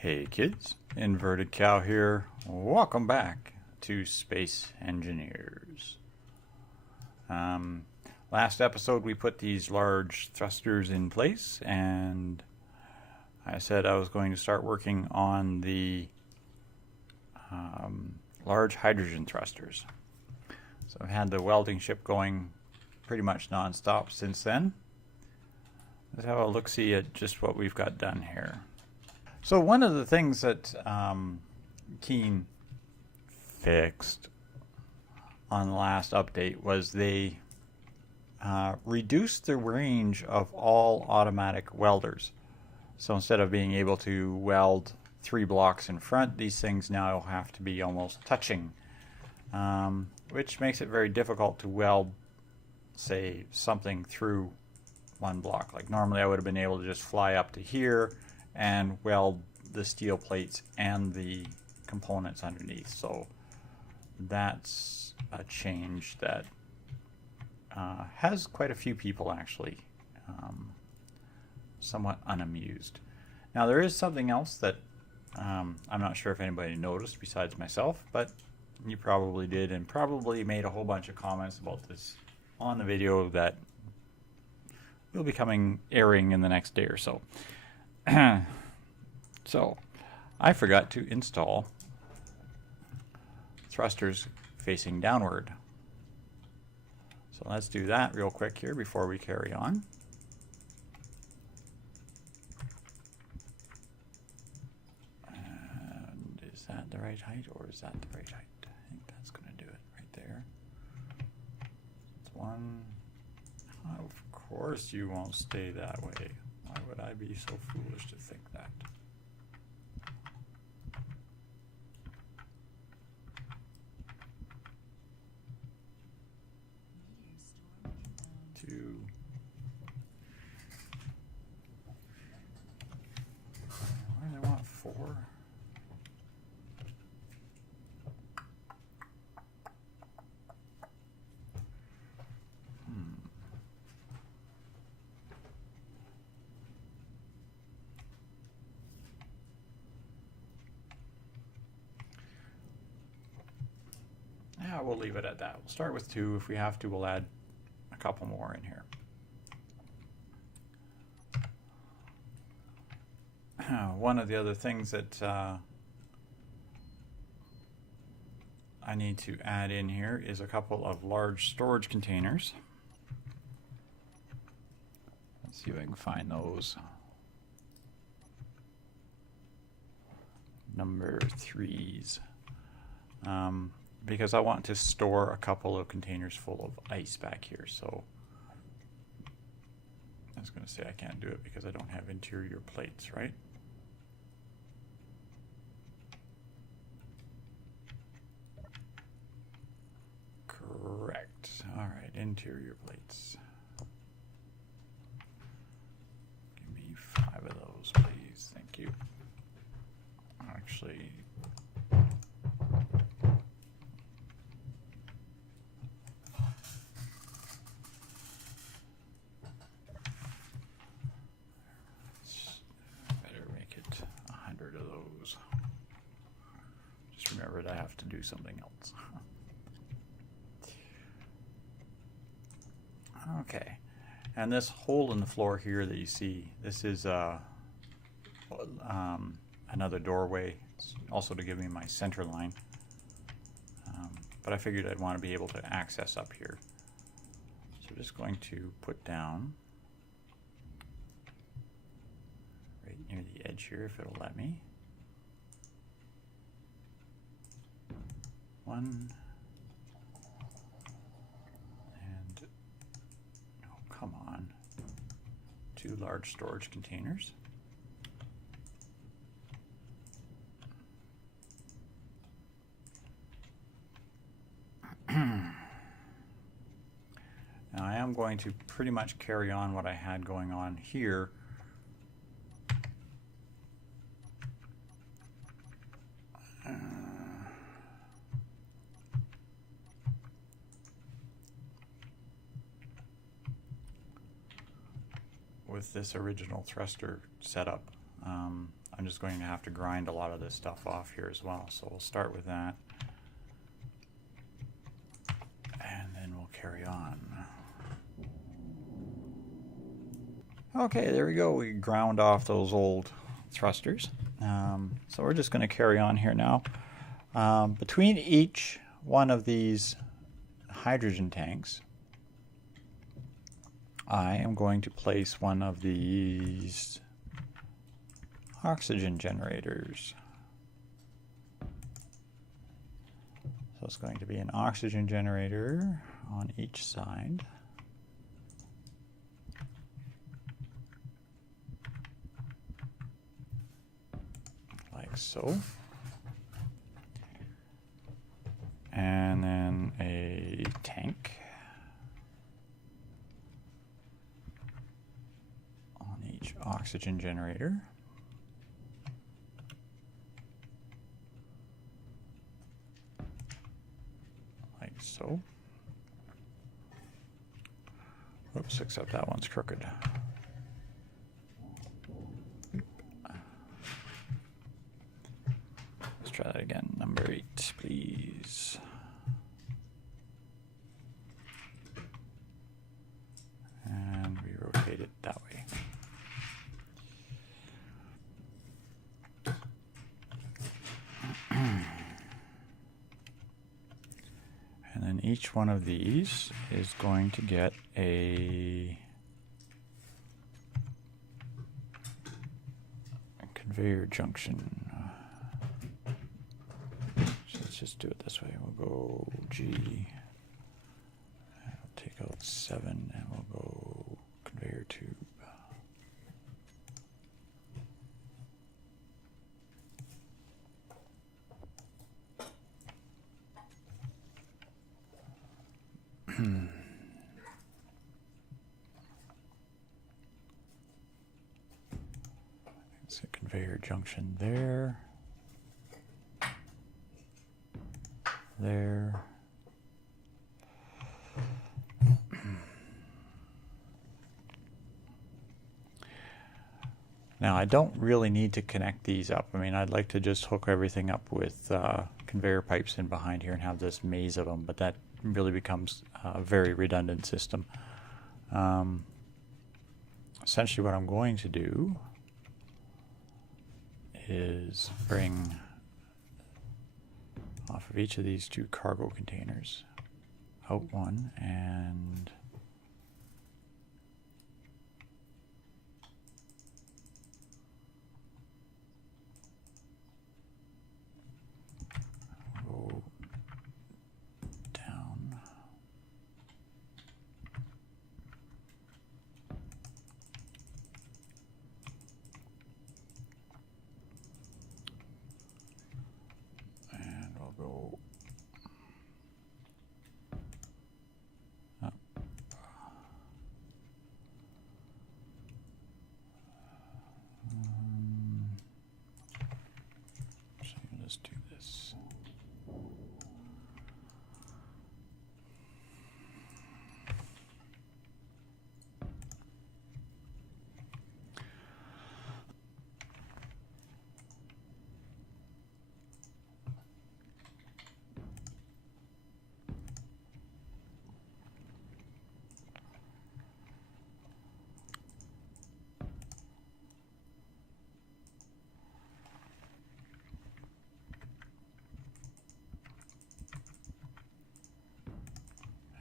Hey kids, Inverted Cow here. Welcome back to Space Engineers. Last episode we put these large thrusters in place, and I said I was going to start working on the large hydrogen thrusters. So I've had the welding ship going pretty much non-stop since then. Let's have a look-see at just what we've got done here. So one of the things that Keen fixed on the last update was they reduced the range of all automatic welders. So instead of being able to weld 3 blocks in front, these things now have to be almost touching, which makes it very difficult to weld, say, something through 1 block. Like normally I would have been able to just fly up to here and weld the steel plates and the components underneath. So that's a change that has quite a few people actually somewhat unamused. Now there is something else that I'm not sure if anybody noticed besides myself, but you probably did, and probably made a whole bunch of comments about this on the video that will be airing in the next day or so. So I forgot to install thrusters facing downward. So let's do that real quick here before we carry on. And is that the right height, or is that the right height? I think that's going to do it right there. It's one. Of course you won't stay that way. Why would I be so foolish to think that? Two. Why do they want 4? Yeah, we'll leave it at that. We'll start with 2. If we have to, we'll add a couple more in here. One of the other things that I need to add in here is a couple of large storage containers. Let's see if I can find those. Number 3s. Because I want to store a couple of containers full of ice back here. So I was going to say I can't do it because I don't have interior plates, right? Correct. All right, interior plates. Give me 5 of those, please. Thank you. Actually, remembered I have to do something else. Okay, and this hole in the floor here that you see, this is another doorway. It's also to give me my center line, but I figured I'd want to be able to access up here. So just going to put down right near the edge here, if it'll let me. 1, and oh, come on, 2 large storage containers. Now I am going to pretty much carry on what I had going on here. With this original thruster setup. I'm just going to have to grind a lot of this stuff off here as well. So we'll start with that. And then we'll carry on. Okay, there we go. We ground off those old thrusters. So we're just going to carry on here now. Between each one of these hydrogen tanks, I am going to place one of these oxygen generators. So it's going to be an oxygen generator on each side. Like so. And then a tank on each oxygen generator. Like so. Whoops, except that one's crooked. Let's try that again. Number 8, please. And we rotate it that way. And then each one of these is going to get a conveyor junction. So let's just do it this way. We'll go G, and we'll take out 7, and we'll go conveyor tube. It's a conveyor junction there, there. Now I don't really need to connect these up. I mean, I'd like to just hook everything up with conveyor pipes in behind here and have this maze of them, but that really becomes a very redundant system. Essentially what I'm going to do is bring off of each of these 2 cargo containers out one and go down. And we'll go up. So let's do this.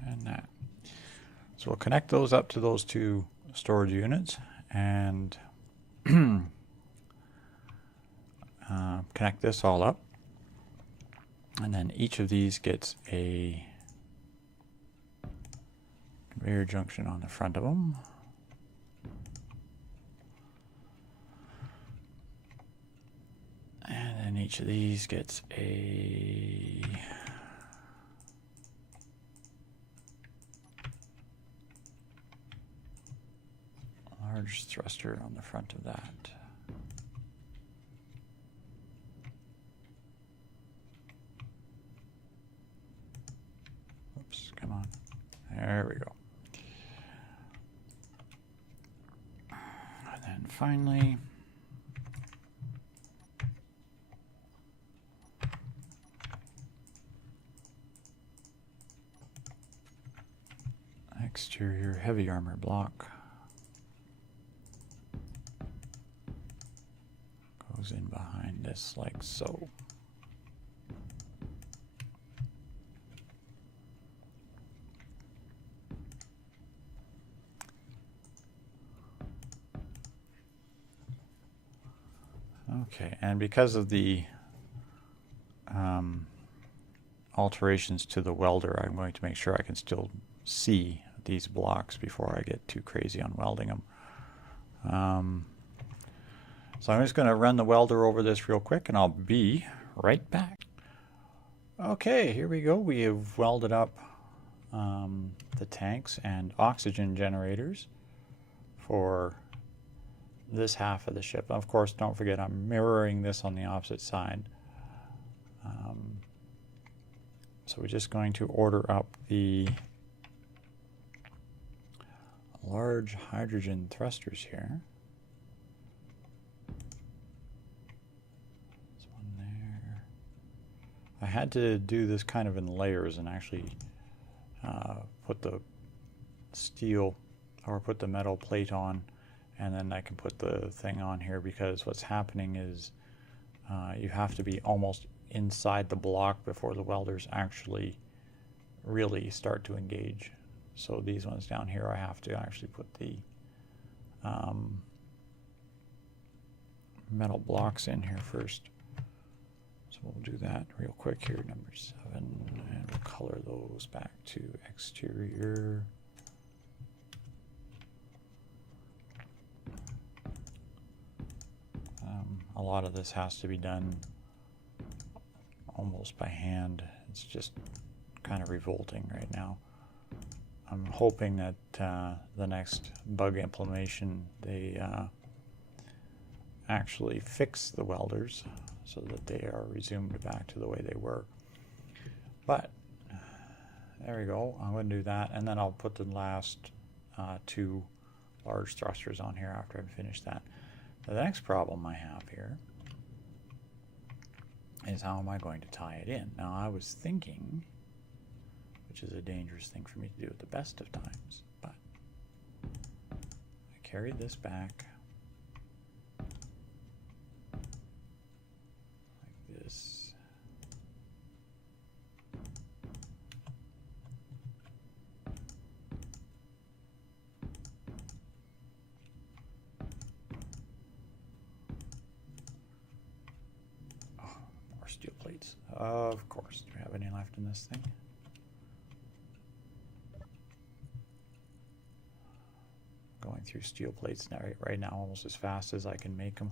And that. So we'll connect those up to those 2 storage units and connect this all up. And then each of these gets a conveyor junction on the front of them. And then each of these gets a large thruster on the front of that. Oops, come on. There we go. And then finally, exterior heavy armor block. Goes in behind this like so. Okay, and because of the alterations to the welder, I'm going to make sure I can still see these blocks before I get too crazy on welding them. So I'm just going to run the welder over this real quick and I'll be right back. Okay, here we go. We have welded up the tanks and oxygen generators for this half of the ship. Of course, don't forget I'm mirroring this on the opposite side. So we're just going to order up the large hydrogen thrusters here. There's one there. I had to do this kind of in layers and actually put the steel or put the metal plate on, and then I can put the thing on here, because what's happening is you have to be almost inside the block before the welders actually really start to engage. So these ones down here, I have to actually put the metal blocks in here first. So we'll do that real quick here, number 7, and we'll color those back to exterior. A lot of this has to be done almost by hand. It's just kind of revolting right now. I'm hoping that the next bug implementation, they actually fix the welders so that they are resumed back to the way they were. But there we go. I'm going to do that, and then I'll put the last 2 large thrusters on here after I've finished that. The next problem I have here is, how am I going to tie it in? Now, I was thinking, which is a dangerous thing for me to do at the best of times, but I carried this back like this. Steel plates. Of course. Do we have any left in this thing? Going through steel plates now, right now almost as fast as I can make them.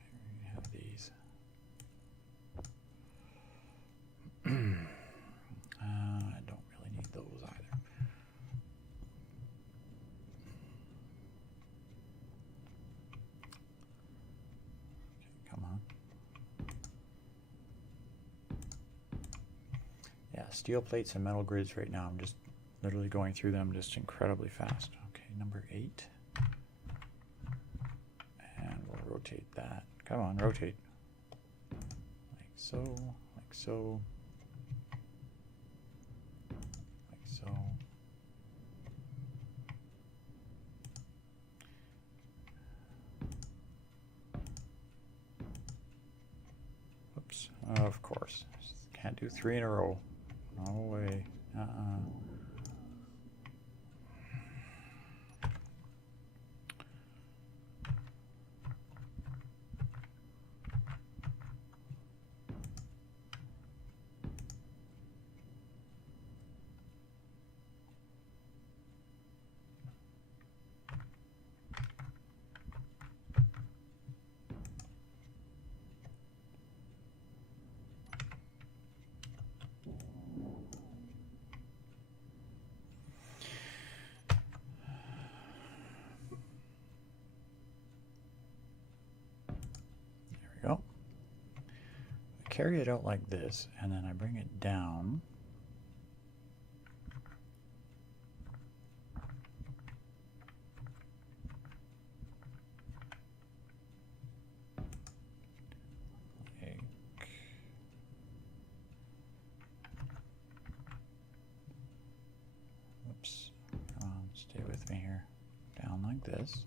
Here we have these. I don't really need those either. Steel plates and metal grids right now. I'm just literally going through them just incredibly fast. Okay, number 8. And we'll rotate that. Come on, rotate. Like so, like so, like so. Oops, of course. Can't do 3 in a row. No way. Go. I carry it out like this, and then I bring it down. this.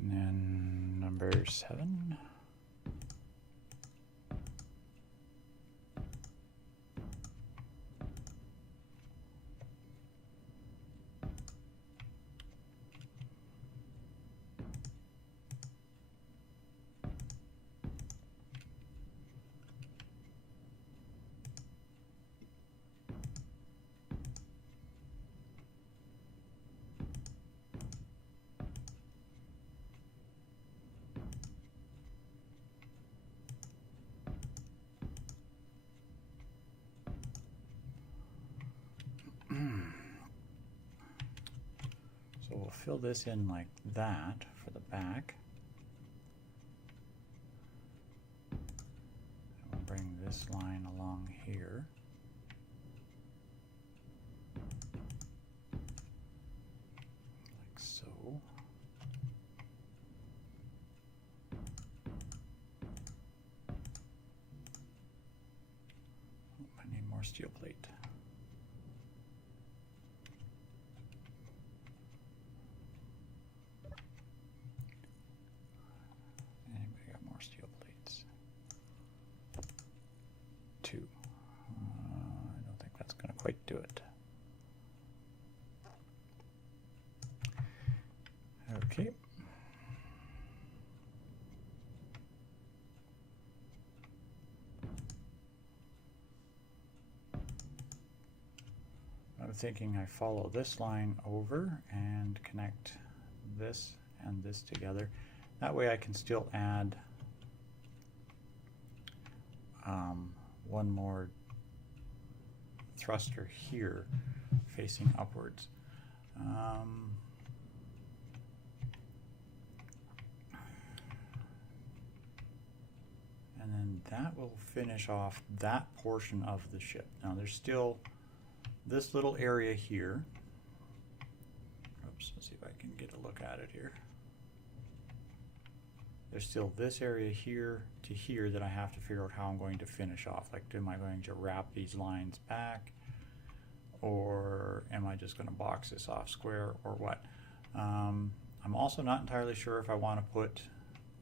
And then number 7. So we'll fill this in like that for the back. And we'll bring this line along here. Like so. Oh, I need more steel plate. I don't think that's going to quite do it. Okay. I'm thinking I follow this line over and connect this and this together. That way I can still add one more thruster here facing upwards. And then that will finish off that portion of the ship. Now there's still this little area here. Oops, let's see if I can get a look at it here. There's still this area here to here that I have to figure out how I'm going to finish off. Like, am I going to wrap these lines back, or am I just going to box this off square, or what? I'm also not entirely sure if I want to put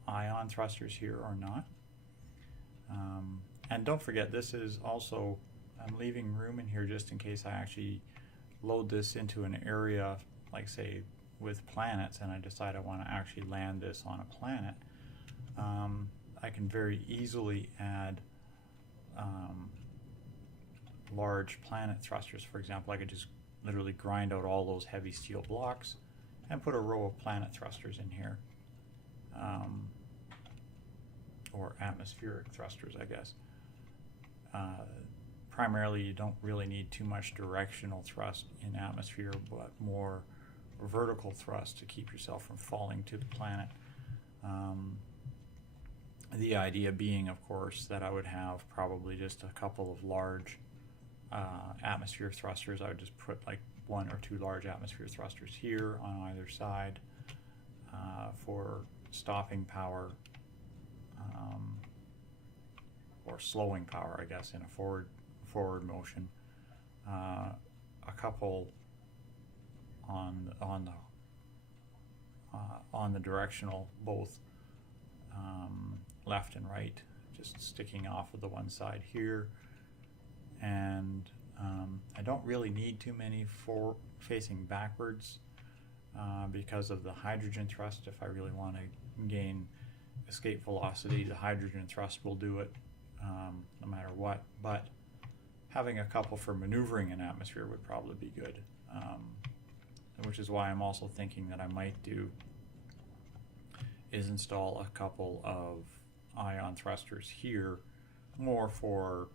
ion thrusters here or not. And don't forget, this is also, I'm leaving room in here just in case I actually load this into an area, like say with planets, and I decide I want to actually land this on a planet. I can very easily add large planet thrusters. For example, I could just literally grind out all those heavy steel blocks and put a row of planet thrusters in here, or atmospheric thrusters, I guess. Primarily, you don't really need too much directional thrust in atmosphere, but more vertical thrust to keep yourself from falling to the planet. The idea being, of course, that I would have probably just a couple of large atmosphere thrusters. I would just put like 1 or 2 large atmosphere thrusters here on either side for stopping power, or slowing power, I guess, in a forward motion. A couple on the directional, both left and right, just sticking off of the one side here. And I don't really need too many facing backwards because of the hydrogen thrust. If I really want to gain escape velocity. The hydrogen thrust will do it no matter what, but having a couple for maneuvering in atmosphere would probably be good, which is why I'm also thinking that I might do is install a couple of ion thrusters here, more for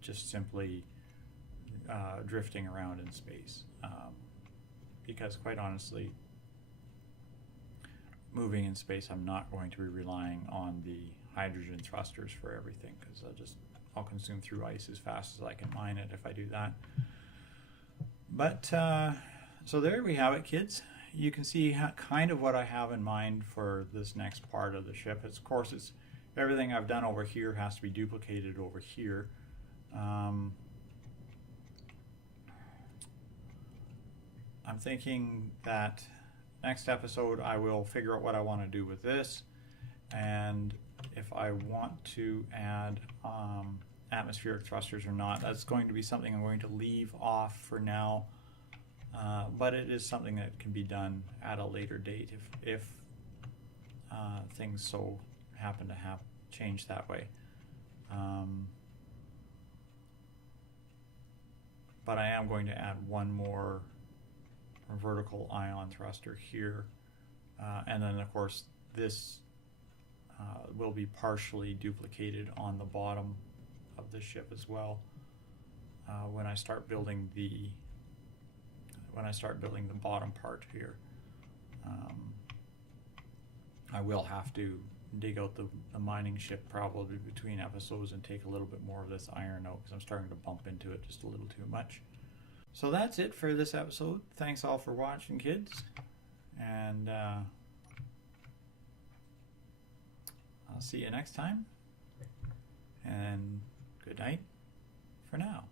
just simply drifting around in space, because quite honestly, moving in space, I'm not going to be relying on the hydrogen thrusters for everything, because I'll consume through ice as fast as I can mine it if I do that. But so there we have it, kids. You can see kind of what I have in mind for this next part of the ship. Of course, it's everything I've done over here has to be duplicated over here. I'm thinking that next episode I will figure out what I want to do with this, and if I want to add atmospheric thrusters or not. That's going to be something I'm going to leave off for now, but it is something that can be done at a later date if things so happen to have changed that way. But I am going to add one more vertical ion thruster here, and then of course this will be partially duplicated on the bottom of the ship as well when I start building the bottom part here. I will have to dig out the mining ship probably between episodes and take a little bit more of this iron out, because I'm starting to bump into it just a little too much. So that's it for this episode. Thanks all for watching, kids, and I'll see you next time, and good night for now.